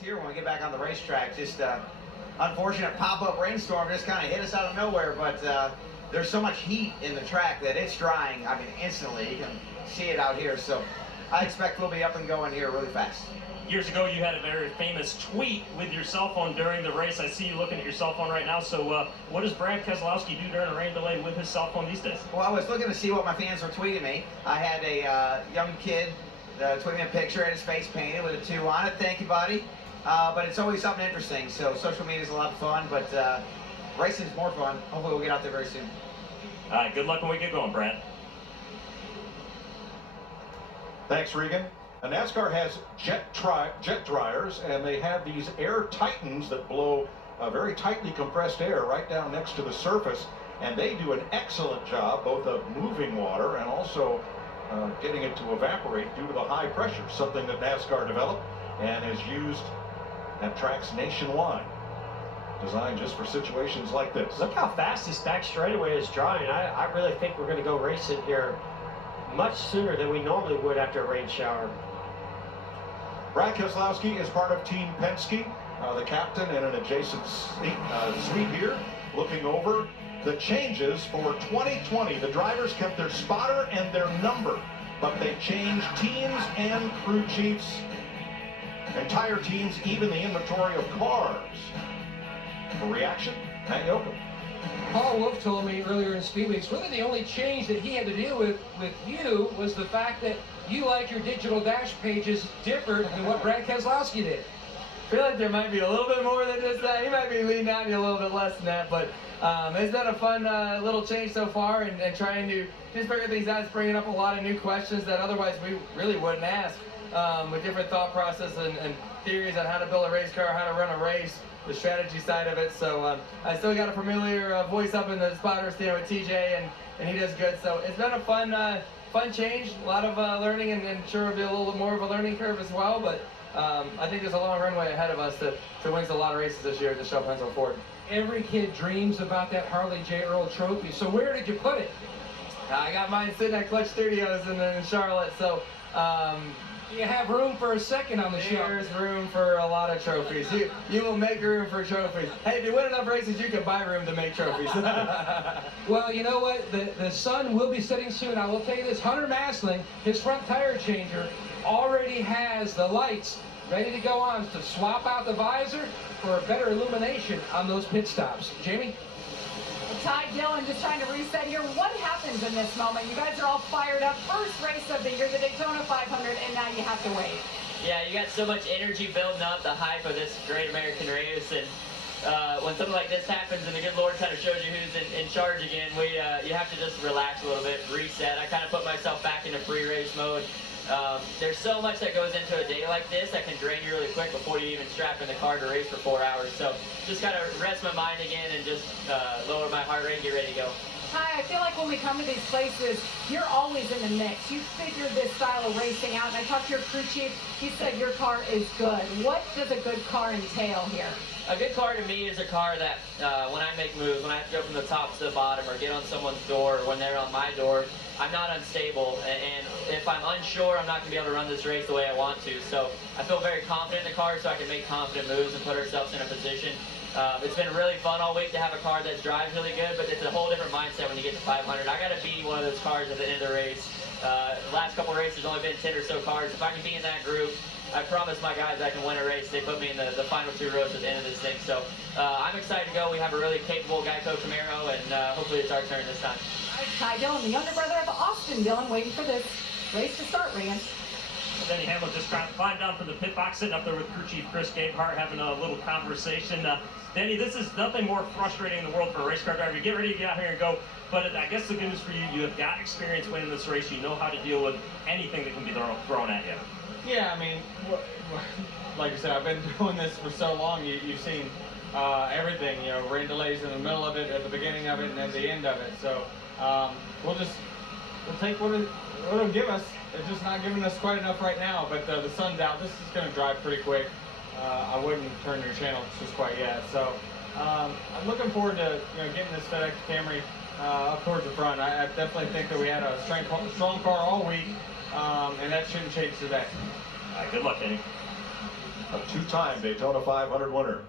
Here when we get back on the racetrack, just unfortunate pop-up rainstorm just kind of hit us out of nowhere, but there's so much heat in the track that it's drying, I mean, instantly. You can see it out here, so I expect we'll be up and going here really fast. Years ago, you had a very famous tweet with your cell phone during the race. I see you looking at your cell phone right now. So what does Brad Keselowski do during a rain delay with his cell phone these days? Well, I was looking to see what my fans were tweeting me. I had a young kid tweet me a picture, had his face painted with a 2 on it. Thank you, buddy. But it's always something interesting. So social media is a lot of fun, but racing is more fun. Hopefully we'll get out there very soon. All right, good luck when we get going, Brad. Thanks, Regan. NASCAR has jet dryers, and they have these air titans that blow very tightly compressed air right down next to the surface, and they do an excellent job both of moving water and also getting it to evaporate due to the high pressure, something that NASCAR developed and is used at tracks nationwide, designed just for situations like this. Look how fast this back straightaway is drying. I really think we're going to go racing here much sooner than we normally would after a rain shower. Brad Keselowski is part of Team Penske, the captain in an adjacent suite here, looking over the changes for 2020. The drivers kept their spotter and their number, but they changed teams and crew chiefs, entire teams, even the inventory of cars. For reaction, Matt Yoakum. Paul Wolf told me earlier in Speed Weeks, really the only change that he had to deal with you was the fact that you like your digital dash pages different than what Brad Keselowski did. I feel like there might be a little bit more than just that. He might be leaning on you a little bit less than that, but it's been a fun little change so far, and trying to just figure things out. It's bringing up a lot of new questions that otherwise we really wouldn't ask, with different thought process and theories on how to build a race car, how to run a race, the strategy side of it. So I still got a familiar voice up in the spotter stand with TJ, and he does good. So it's been a fun change, a lot of learning, and sure it'll be a little more of a learning curve as well, but I think there's a long runway ahead of us to win a lot of races this year at the Shell Pensacola Ford. Every kid dreams about that Harley J. Earl trophy, so where did you put it? I got mine sitting at Clutch Studios in Charlotte, so you have room for a second on the shelf. There's room for a lot of trophies. You will make room for trophies. Hey, if you win enough races, you can buy room to make trophies. Well, you know what? The sun will be setting soon. I will tell you this, Hunter Masling, his front tire changer, already has the lights ready to go on to swap out the visor for better illumination on those pit stops. Jamie? Ty Dillon just trying to reset here. What happens in this moment? You guys are all fired up. First race of the year, the Daytona 500, and now you have to wait. Yeah, you got so much energy building up, the hype of this great American race, and when something like this happens and the good Lord kind of shows you who's in charge again, you have to just relax a little bit, reset. I kind of put myself back into pre-race mode. There's so much that goes into a day like this that can drain you really quick before you even strap in the car to race for 4 hours. So just got to rest my mind again and just lower my heart rate and get ready to go. Ty, I feel like when we come to these places, you're always in the mix. You figured this style of racing out, and I talked to your crew chief. He said your car is good. What does a good car entail here? A good car to me is a car that when I make moves, when I have to go from the top to the bottom or get on someone's door or when they're on my door, I'm not unstable, and if I'm unsure, I'm not going to be able to run this race the way I want to. So I feel very confident in the car so I can make confident moves and put ourselves in a position. It's been really fun all week to have a car that drives really good, but it's a whole different mindset when you get to 500. I got to be one of those cars at the end of the race. The last couple races, only been 10 or so cars. If I can be in that group, I promise my guys I can win a race. They put me in the final 2 rows at the end of this thing. So I'm excited to go. We have a really capable Geico Camaro, and hopefully it's our turn this time. Ty Dillon, the younger brother of Austin Dillon, waiting for this race to start, Regan. Denny Hamlin just climbed down from the pit box, sitting up there with crew chief Chris Gabehart, having a little conversation. Denny, this is nothing more frustrating in the world for a race car driver. You get ready to get out here and go, but I guess the good news for you, you have got experience winning this race. You know how to deal with anything that can be thrown at you. Yeah, I mean, like I said, I've been doing this for so long. You've seen everything, you know, rain delays in the middle of it, at the beginning of it, and at the end of it. So we'll take what it'll give us. It's just not giving us quite enough right now, but the sun's out. This is going to dry pretty quick. I wouldn't turn your channel just quite yet. So I'm looking forward to getting this FedEx Camry up towards the front. I definitely think that we had a strong car all week, and that shouldn't change today. Good luck, Danny. a two-time Daytona 500 winner.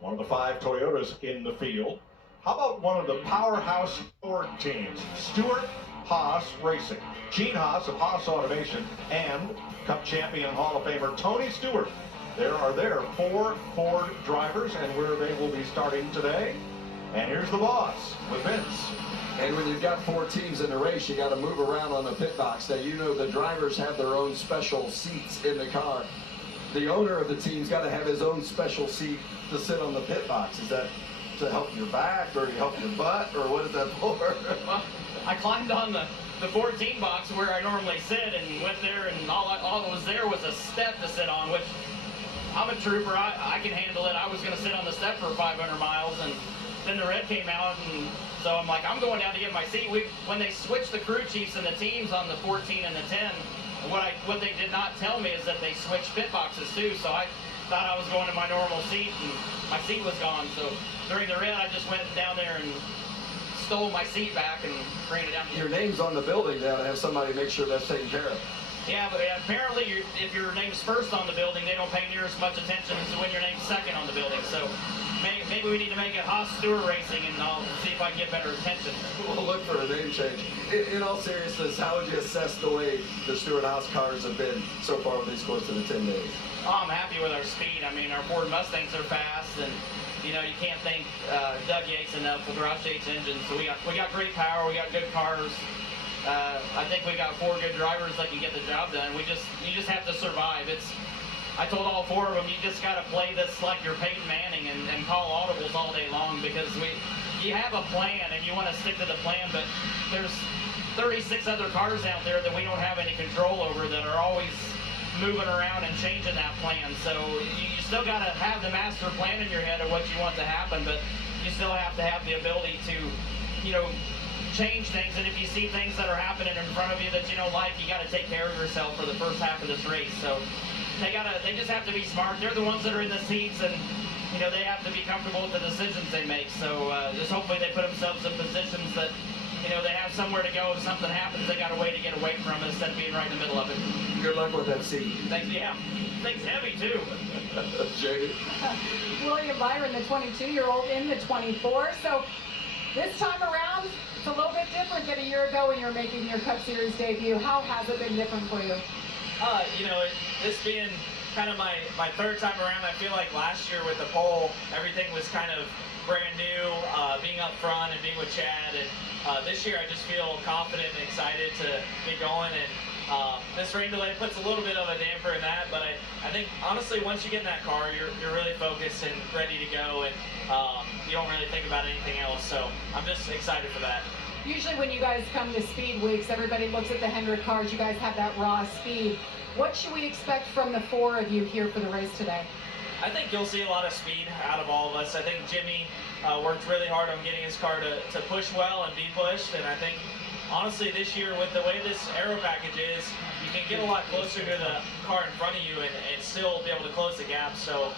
One of the 5 Toyotas in the field. How about one of the powerhouse Ford teams, Stewart Haas Racing. Gene Haas of Haas Automation and Cup champion Hall of Famer Tony Stewart. There are their 4 Ford drivers, and where they will be starting today. And here's the boss with Vince. And when you've got 4 teams in a race, you got to move around on the pit box. Now, you know the drivers have their own special seats in the car. The owner of the team's got to have his own special seat to sit on the pit box. Is that to help your back, or to help your butt, or what is that for? Well, I climbed on the 14 box where I normally sit and went there, and all that was there was a step to sit on, which I'm a trooper. I can handle it. I was going to sit on the step for 500 miles, and then the red came out, and so I'm like, I'm going down to get my seat. When they switched the crew chiefs and the teams on the 14 and the 10, what they did not tell me is that they switched pit boxes too. So I thought I was going to my normal seat, and my seat was gone. So during the red, I just went down there and stole my seat back and bring it down. Your name's on the building now to have somebody make sure that's taken care of. Yeah, but apparently if your name's first on the building, they don't pay near as much attention as when your name's second on the building. So maybe we need to make it Haas Stewart Racing, and I'll see if I can get better attention. We'll look for a name change. In all seriousness, how would you assess the way the Stewart Haas cars have been so far with these close to the 10 days? Oh, I'm happy with our speed. I mean, our Ford Mustangs are fast, and you know, you can't thank Doug Yates enough with Ross Yates engines. So we got great power, we got good cars. I think we got 4 good drivers that can get the job done. You just have to survive. I told all 4 of them, you just got to play this like you're Peyton Manning and call audibles all day long, because you have a plan and you want to stick to the plan, but there's 36 other cars out there that we don't have any control over that are always moving around and changing that plan. So you still got to have the master plan in your head of what you want to happen, but you still have to have the ability to, you know, change things. And if you see things that are happening in front of you that you don't like, you got to take care of yourself for the first half of this race. So they just have to be smart. They're the ones that are in the seats, and you know, they have to be comfortable with the decisions they make. So just hopefully they put themselves in positions that, you know, they have somewhere to go. If something happens, they got a way to get away from it instead of being right in the middle of it. Good luck with that seat. Thanks. Yeah, thing's heavy too. Jamie. William Byron, the 22-year-old in the 24. So this time around, it's a little bit different than a year ago when you were making your Cup Series debut. How has it been different for you? You know, this being kind of my 3rd time around, I feel like last year with the pole, everything was kind of brand new, being up front and being with Chad. And this year I just feel confident and excited to be going. And this rain delay puts a little bit of a damper in that, but I think honestly, once you get in that car, you're really focused and ready to go, and you don't really think about anything else. So I'm just excited for that. Usually when you guys come to speed weeks, everybody looks at the Hendrick cars. You guys have that raw speed. What should we expect from the 4 of you here for the race today? I think you'll see a lot of speed out of all of us. I think Jimmy worked really hard on getting his car to push well and be pushed, and I think honestly this year with the way this aero package is, you can get a lot closer to the car in front of you and still be able to close the gap. So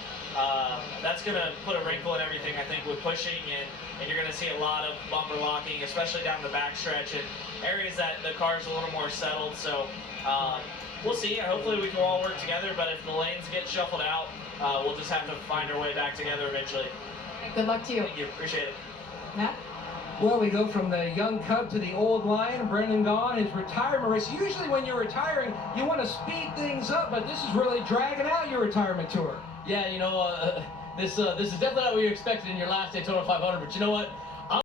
that's going to put a wrinkle in everything, I think, with pushing, and you're going to see a lot of bumper locking, especially down the backstretch and areas that the car's a little more settled. So we'll see. Hopefully we can all work together, but if the lanes get shuffled out, we'll just have to find our way back together eventually. Good luck to you. Thank you. Appreciate it. Matt? Well, we go from the young cub to the old lion. Brendan Gaughan, his retirement race. Usually when you're retiring, you want to speed things up, but this is really dragging out your retirement tour. Yeah, you know, this is definitely not what you expected in your last Daytona 500, but you know what?